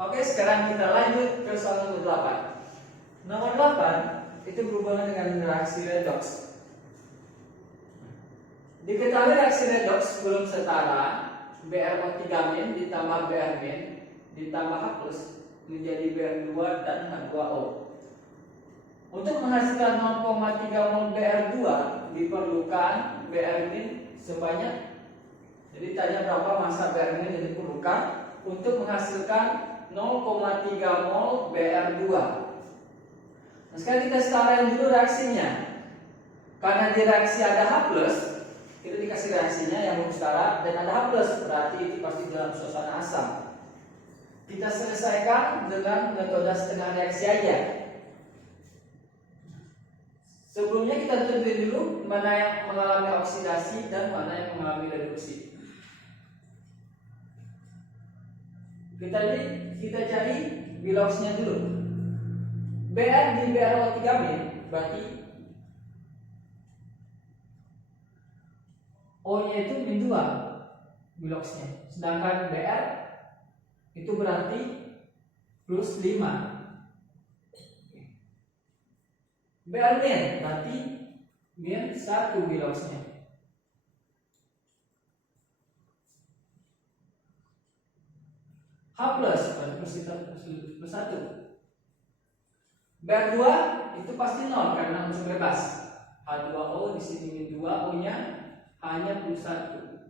Oke, sekarang kita lanjut ke soal nomor 8. Nomor 8 itu berhubungan dengan reaksi redox. Diketahui reaksi redox belum setara BrO3- ditambah Br- ditambah H+ menjadi Br2 dan H2O. Untuk menghasilkan 0,3 mol Br2 diperlukan Br- sebanyak, jadi tanya berapa massa Br- yang diperlukan untuk menghasilkan 0,3 mol Br2. Nah, sekarang kita setarain dulu reaksinya. Karena di reaksi ada H+, kita dikasih reaksinya yang belum setara dan ada H+, berarti itu pasti dalam suasana asam. Kita selesaikan dengan metode setengah reaksi aja. Sebelumnya kita tentuin dulu mana yang mengalami oksidasi dan mana yang mengalami reduksi. Kita cari biloxnya dulu. Br di BrO3- berarti O-nya itu -2 biloxnya. Sedangkan Br itu berarti +5. Br- berarti -1 biloxnya. H+ berarti +1. Br2 itu pasti 0 karena unsur bebas. H2O di sini -2, O-nya hanya +1.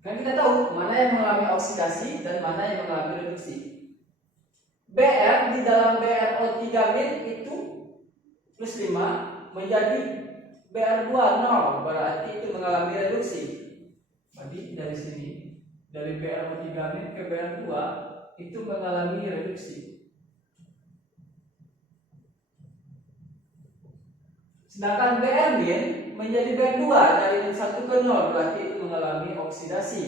Kan kita tahu mana yang mengalami oksidasi dan mana yang mengalami reduksi. Br di dalam BrO3- itu +5 menjadi Br2 0, berarti itu mengalami reduksi. Berarti dari sini, dari BrO3- ke Br2 itu mengalami reduksi. Sedangkan Br- menjadi Br2 dari 1 ke 0, berarti itu mengalami oksidasi.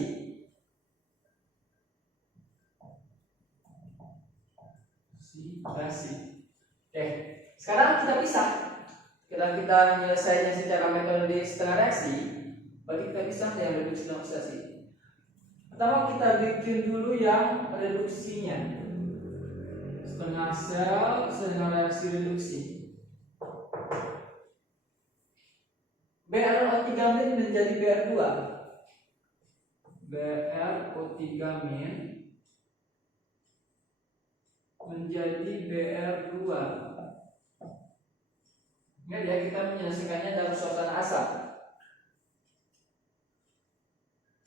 Oke, sekarang kita pisah. Kita menyelesaikannya secara metode setengah reaksi. Berarti kita pisah yang reduksi dan oksidasi. Pertama kita bikin dulu yang reduksinya. Setengah sel, setengah reaksi reduksi. BrO3- menjadi Br2. BrO3- menjadi Br2. Ingat ya, kita menyelesaikannya dalam suasana asam.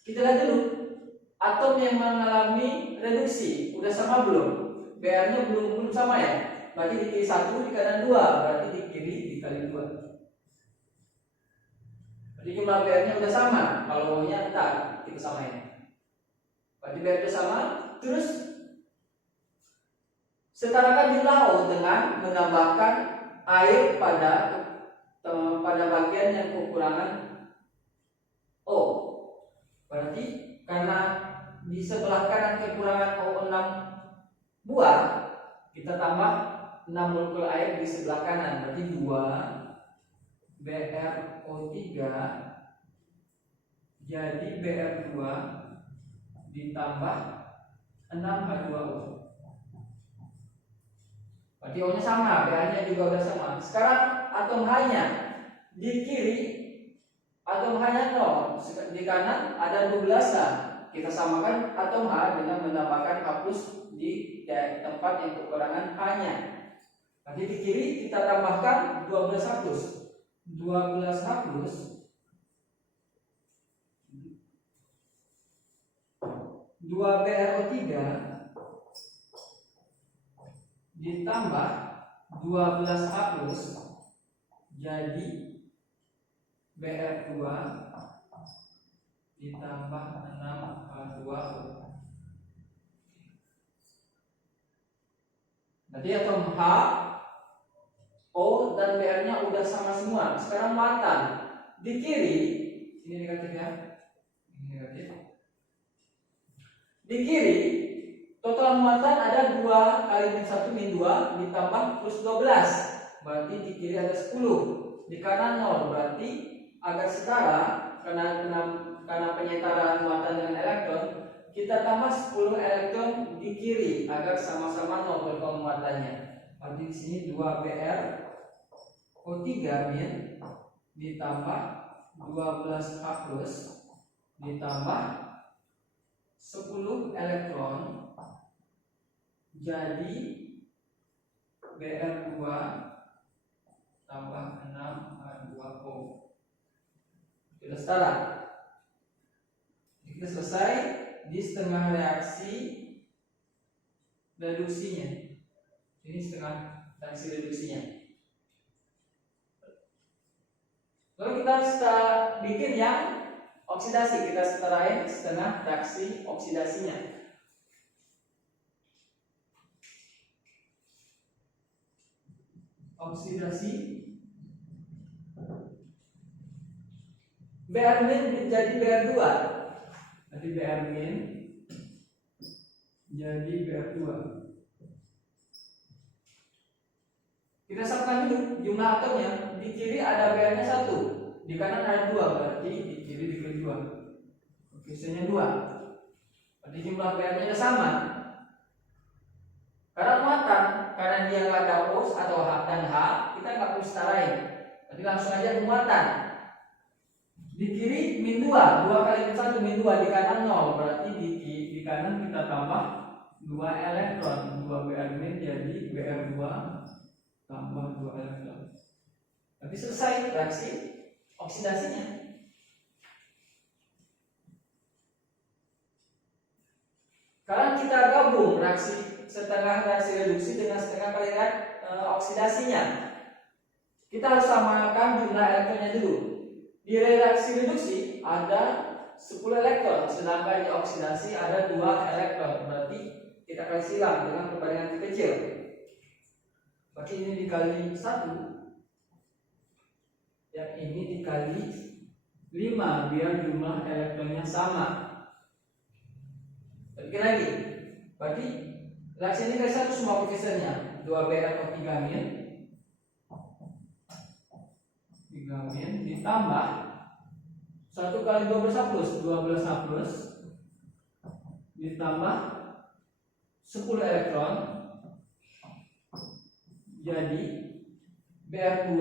Kita lihat dulu atom yang mengalami reduksi udah sama belum? Br-nya belum sama ya. Berarti di kiri 1, di kanan 2, berarti di kiri dikali 2. Berarti jumlah Br-nya udah sama. Kalau O-nya entar kita samain. Berarti Br-nya sama. Terus setarakan jumlah O dengan menambahkan air pada bagian yang kekurangan O. Berarti karena di sebelah kanan kekurangan O6 buah, kita tambah 6 molekul air di sebelah kanan, berarti 2 BrO3 jadi Br2 ditambah 6 H2O. Berarti O-nya sama, Br-nya juga udah sama. Sekarang atom H-nya di kiri, atom H-nya 0, di kanan ada 12-an. Kita samakan atom H dengan menambahkan H+ di tempat yang kekurangan H-nya. Nanti di kiri kita tambahkan 12H+. 12H+, 2 BrO3 ditambah 12H+ jadi Br2 ditambah 6H2O. Nanti atom H, O dan Br-nya udah sama semua. Sekarang muatan di kiri, ini negatif ya, ini negatif. Di kiri total muatan ada 2 kali -1 -2 ditambah +12, berarti di kiri ada 10, di kanan 0, berarti agar setara karena penyetaraan muatan dengan elektron kita tambah 10 elektron di kiri agar sama-sama nol bermuatannya. Berarti di sini 2Br O3- ditambah 12H+ ditambah 10 elektron jadi Br2 tambah 6H2O. Sudah setara. Kita selesai di setengah reaksi reduksinya. Ini setengah reaksi reduksinya. Lalu kita bikin yang oksidasi. Kita setarain setengah reaksi oksidasinya. Oksidasi Br- jadi Br2. Jadi Br- jadi Br2. Kita samakan dulu jumlah atomnya. Di kiri ada Br-nya 1, di kanan ada 2, berarti di kiri dikali 2. Koefisiennya 2. Berarti jumlah Br-nya sama. Karena muatan, karena dia nggak ada O atau H dan H, kita nggak perlu setarain. Berarti langsung aja muatan. Di kiri min 2, 2 kali min 1 min 2, di kanan 0, berarti di kanan kita tambah 2 elektron, 2 Br- jadi Br2 tambah 2 elektron. Tapi selesai reaksi oksidasinya. Sekarang kita gabung reaksi setengah reaksi reduksi dengan setengah kali oksidasinya. Kita harus samakan jumlah elektronnya dulu. Di reaksi reduksi ada 10 elektron, sedangkan di oksidasi ada 2 elektron. Berarti kita kali silang dengan perbandingan kecil. Berarti ini dikali 1, yang ini dikali 5 biar jumlah elektronnya sama. Bikin lagi. Berarti reaksi ini kali 1 semua koefisiennya 2Br3- ditambah 1 kali 12H+, 12H+, ditambah 10 elektron jadi Br2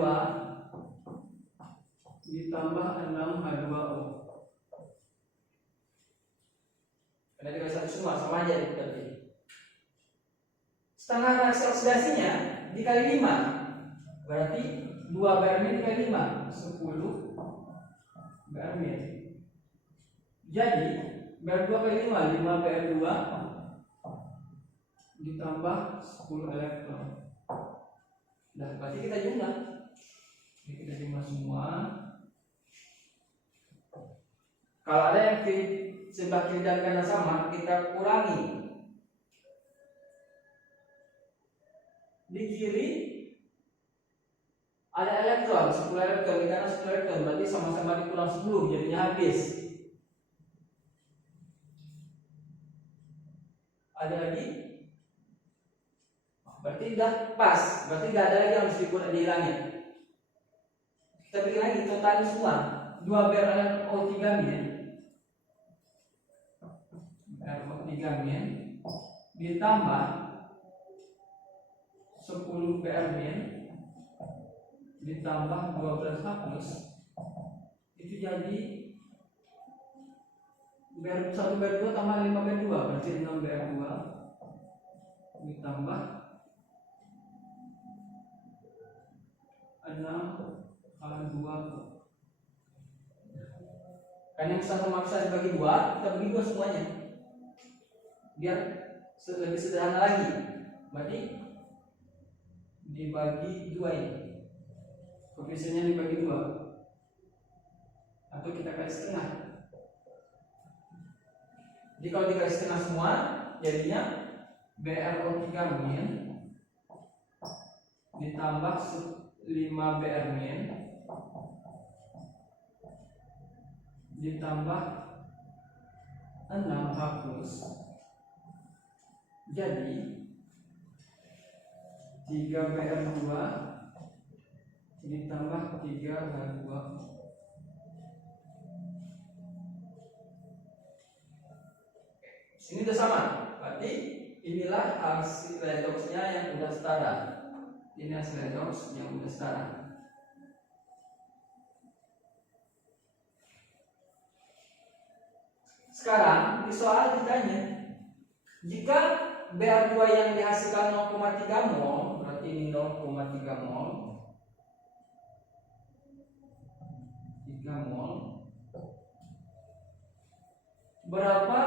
ditambah 6H2O. Karena dikali 1 semua sama aja berarti. Setengah reaksi oksidasinya dikali 5, berarti 2 Br- dikali 5, 10 Br-. Jadi Br2 kali 5, 5 Br2 ditambah 10 elektron. Nah, berarti kita jumlah. Ini kita jumlah semua. Kalau ada yang sebelah kiri dan kanan sama, kita kurangi. Di kiri ada elektron, 10 elektron, di kanan 10 elektron, berarti sama-sama dikurang 10, jadinya habis. Ada lagi? Berarti udah pas, berarti tidak ada lagi yang harus dihilangin. Kita bikin lagi totalnya semua. 2 Br-O3- ditambah 10 Br- ditambah 12H+, itu jadi Br1 Br2 tambah 5 Br2, berarti 6 Br2 ditambah 6H2. Karena yang sama bisa dibagi 2, kita bagi 2 semuanya biar lebih sederhana lagi. Berarti dibagi 2 ini, koefisiennya dibagi 2, atau kita kali setengah. Jadi kalau dikali setengah semua, jadinya Br-O3- ditambah 5 Br- ditambah 6H+, jadi 3 Br2 ditambah 3H2. Ini udah sama. Berarti inilah hasil redoxnya yang udah setara. Ini hasil redox yang udah setara. Sekarang di soal ditanya, jika BR2 yang dihasilkan 0,3 mol, berarti ini 0,3 mol, 3 mol, berapa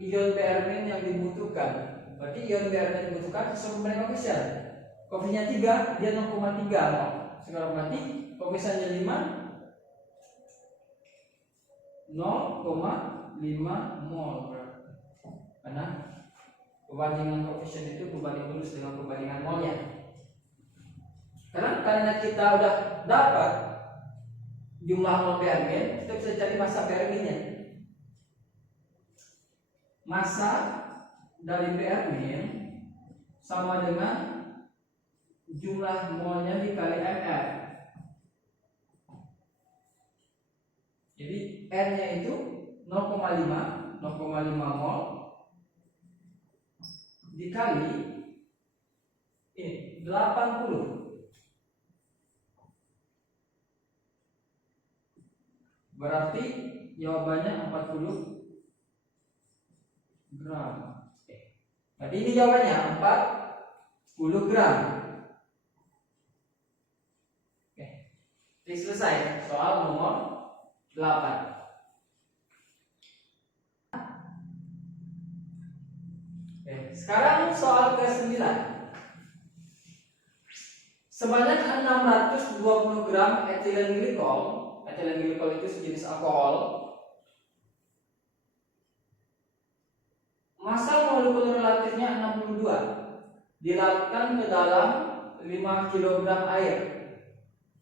ion BR- yang dibutuhkan? Berarti ion BR- yang dibutuhkan sesuai dengan koefisien. Koefisiennya 3, dia 0,3 mol. Sekarang berarti koefisiennya 5, 0,5 mol. Karena perbandingan koefisien itu berbanding lurus dengan perbandingan molnya. Karena kita udah dapat jumlah mol BR-nya, kita bisa cari massa BR-nya. Massa dari BR-nya sama dengan jumlah molnya dikali MR. Jadi R-nya itu 0,5 mol dikali ini 80. Berarti jawabannya 40 gram. Berarti ini jawabannya 40 gram. Oke. Jadi selesai soal nomor 8. Sekarang soal ke-9. Sebanyak 620 gram etilen glikol. Etilen glikol itu sejenis alkohol. Massa molekul relatifnya 62. Dilarutkan ke dalam 5 kg air.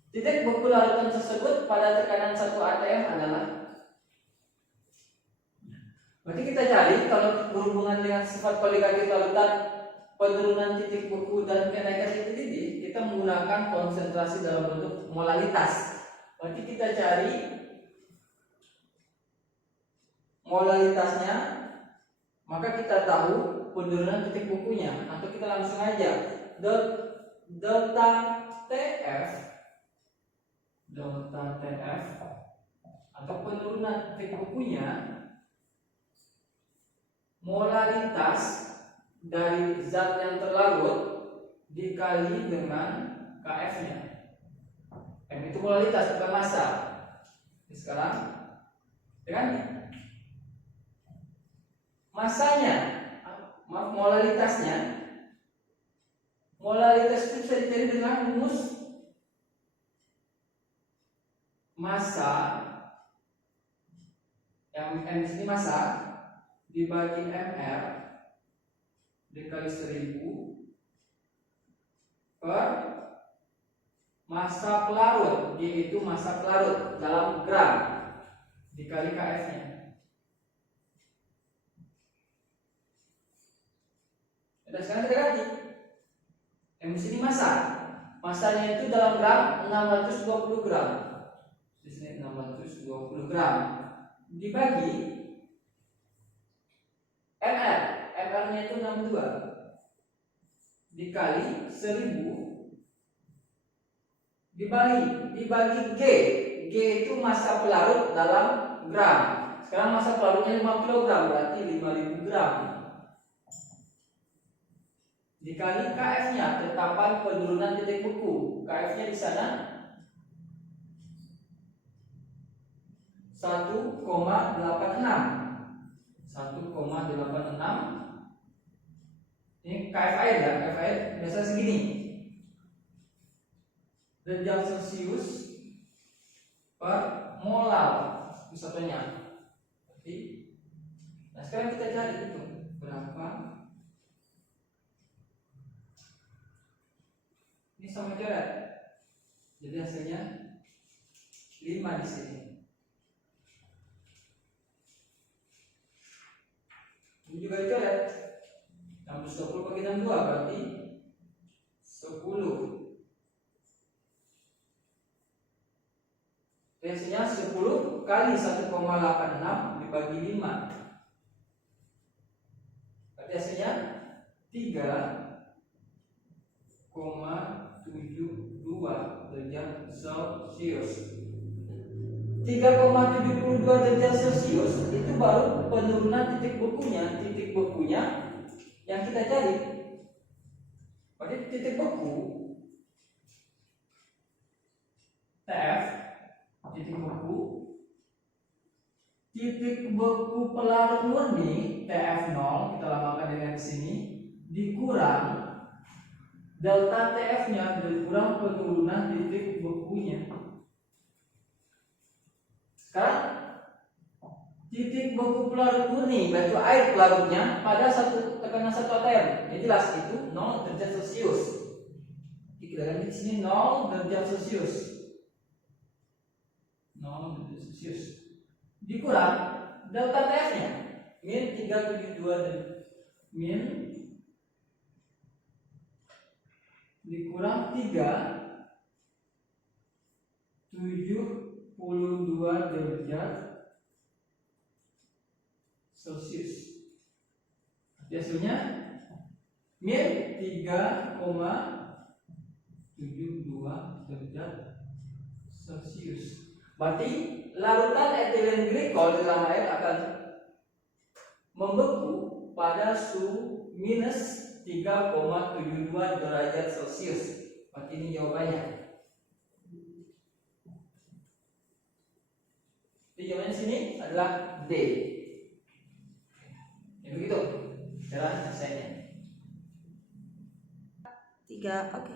Titik beku larutan tersebut pada tekanan 1 atm adalah. Berarti kita cari kalau berhubungan dengan sifat koligatif larutan, penurunan titik beku dan kenaikan titik didih, kita menggunakan konsentrasi dalam bentuk molalitas. Berarti kita cari molalitasnya, maka kita tahu penurunan titik bekunya, atau kita langsung aja delta TF atau penurunan titik bekunya molalitas dari zat yang terlarut dikali dengan KF-nya. M itu molalitas, bukan massa. Sekarang dengan massanya, molalitasnya, molalitas itu bisa dicari dengan rumus massa, yang M di sini massa, dibagi MR dikali 1000 per massa pelarut, yaitu massa pelarut dalam gram, dikali KF-nya. Dan sekarang kita ganti. M di sini massa, massanya itu dalam gram 620 gram. Di sini 620 gram dibagi MR-nya itu 62 dikali 1000 dibagi G. G itu massa pelarut dalam gram. Sekarang massa pelarutnya 5 kg, berarti 5000 gram. Dikali KF-nya, tetapan penurunan titik beku. KF-nya di sana 1,86. 1,86. Ini KF air ya, KF air biasa segini. Derajat Celcius per molar satunya. Berarti, nah sekarang kita cari itu berapa. Ini sama coret. Jadi hasilnya 5 di sini. Ini juga coret. 620 bagi 62 berarti 10. Hasilnya 10 kali 1,86 dibagi 5. Berarti hasilnya 3,72 derajat Celcius. 3,72 derajat Celcius itu baru penurunan titik bekunya yang kita cari. Berarti titik beku TF, titik beku pelarut murni TF0 kita lamakan dengan sini dikurang delta TF-nya dikurang penurunan titik bekunya. Sekarang titik beku pelarut murni yaitu air pelarutnya pada tekanan 1 atm. Ini jelas itu 0 derajat Celcius. Kita lihat di sini 0 derajat Celcius. 0 derajat Celcius. Dikurang delta TF-nya min 372 dan min dikurang 3,72 derajat Celcius. Hasilnya min 3,72 derajat Celcius. Berarti larutan etilen glikol di dalam air akan membeku pada suhu minus 3,72 derajat Celcius. Berarti ini jawabannya. Jadi jawabannya sini adalah D. Ya begitu cara selesainya. 3, oke.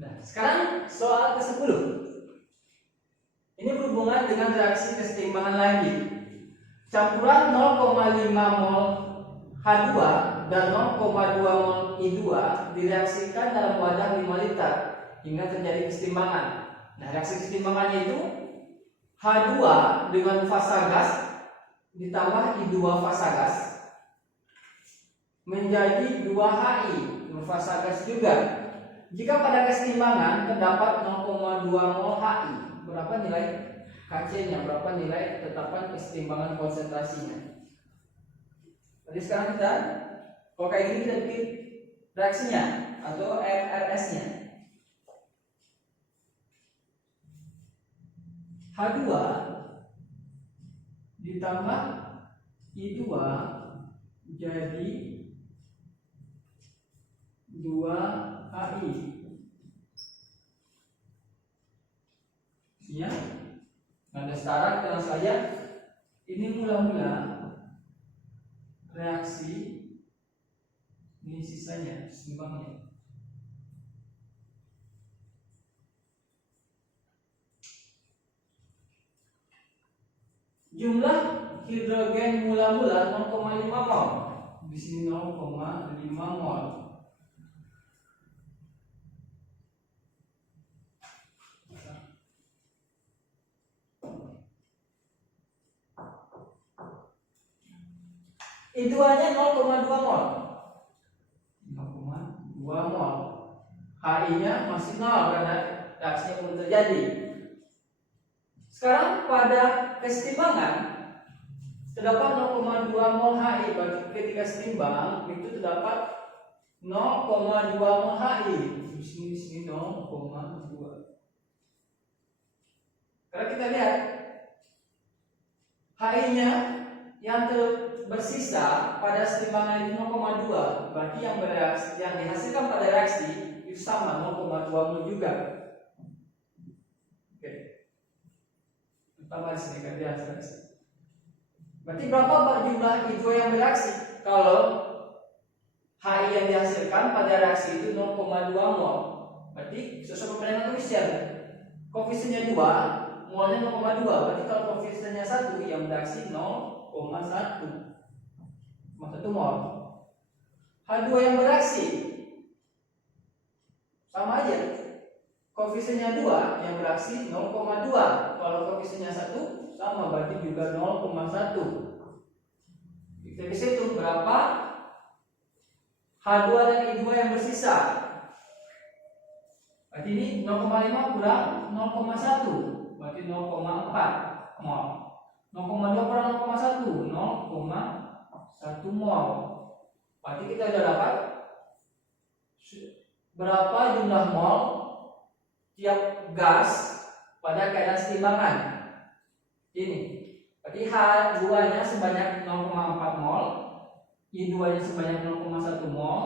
Nah, sekarang soal ke-10. Ini berhubungan dengan reaksi kesetimbangan lagi. Campuran 0,5 mol H2 dan 0,2 mol I2 direaksikan dalam wadah 5 liter hingga terjadi kesetimbangan. Nah, reaksi kesetimbangannya itu H2 dengan fasa gas ditambah I2 fasa gas menjadi 2HI fasa gas juga. Jika pada kesetimbangan terdapat 0,2 mol HI, berapa nilai KC-nya, berapa nilai ketetapan kesetimbangan konsentrasinya. Jadi sekarang kita kalau kayak gini kita bikin reaksinya atau RRS-nya. H2 ditambah I2 jadi 2HI. Isinya nada setara, kita langsung saja. Ini mula-mula reaksi, ini sisanya, seimbangnya. Jumlah hidrogen mula-mula 0,5 mol. Di sini 0,5 mol. I2-nya 0,2 mol. 0,2 mol. HI-nya masih 0 karena reaksinya belum terjadi. Sekarang pada kesetimbangan terdapat 0,2 mol HI. Berarti ketika setimbang itu terdapat 0,2 mol HI. Di sini 0,2. Karena kita lihat HI-nya yang bersisa pada setimbangan itu 0,2, berarti yang dihasilkan pada reaksi itu sama 0,2 mol juga. Oke. Tambah di sini kan dihasilkan. Berarti berapa jumlah I2 yang bereaksi? Kalau HI yang dihasilkan pada reaksi itu 0,2 mol. Berarti sesuai permainan koefisien. Koefisiennya 2, molnya 0,2. Berarti kalau koefisiennya 1 yang bereaksi 0,1 mol. H2 yang bereaksi sama aja. Koefisiennya 2 yang bereaksi 0,2. Kalau koefisiennya 1 sama berarti juga 0,1. Kita bisa hitung berapa H2 dan I2 yang bersisa. Berarti ini 0,5 kurang 0,1 berarti 0,4 mol. 0,2 kurang 0,1 0,1 mol. Berarti kita sudah dapat berapa jumlah mol tiap gas pada keadaan setimbangan. Ini berarti H2-nya sebanyak 0,4 mol, I2-nya sebanyak 0,1 mol,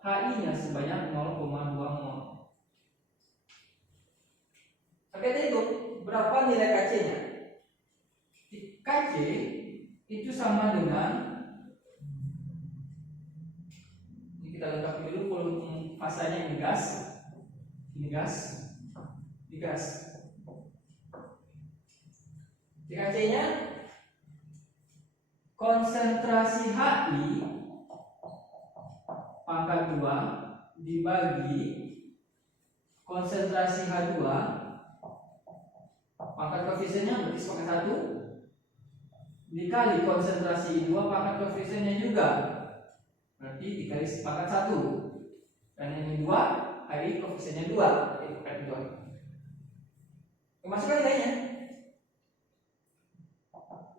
HI-nya sebanyak 0,2 mol. Kita hitung berapa nilai Kc-nya. Kc itu sama dengan, ini kita lengkapi dulu volume fasanya. Ini gas, ini gas, ini gas. Kc-nya konsentrasi HI pangkat 2 dibagi konsentrasi H2 pangkat koefisiennya berarti sepakat 1 dikali konsentrasi I2 pangkat koefisiennya juga berarti dikali sepakat 1, dan ini 2 kali koefisiennya 2 berarti sepakat 2. Masukkan nilainya.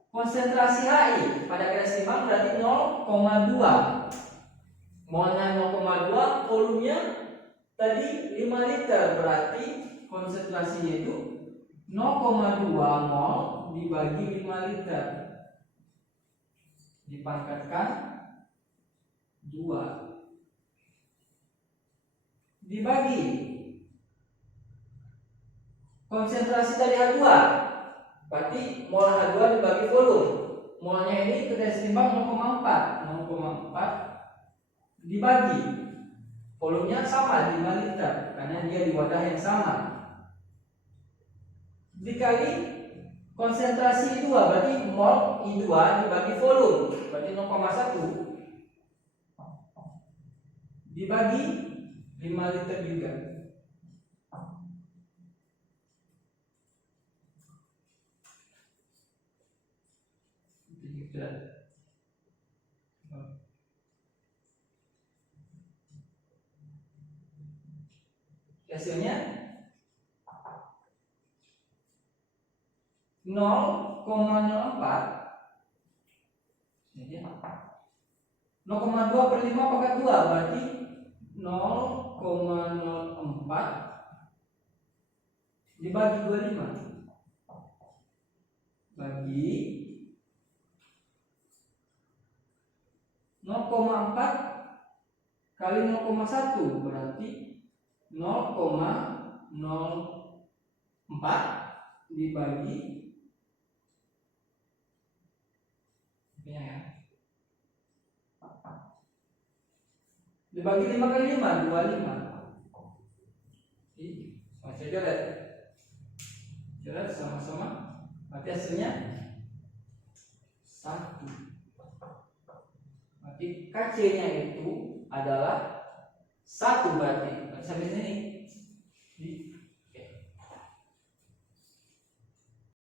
Konsentrasi HI pada keadaan seimbang berarti 0,2. Molnya 0,2, volumenya tadi 5 liter, berarti konsentrasinya itu 0,2 mol dibagi 5 liter dipangkatkan 2 dibagi konsentrasi dari H2, berarti mol H2 dibagi volume. Molnya ini keadaan seimbang 0,4 dibagi volumenya sama 5 liter karena dia di wadah yang sama, dikali konsentrasi I2 berarti mol I2 dibagi volume berarti 0,1 dibagi 5 liter juga. Hasilnya 0,04 0,2 per 5 pangkat 2 berarti 0,04 dibagi 25 bagi 0,4 kali 0,1 berarti 0,04 dibagi dibagi 5 kali 5 25. Ini saya coret sama-sama, berarti hasilnya 1. Berarti Kc-nya itu adalah 1, berarti sampai sini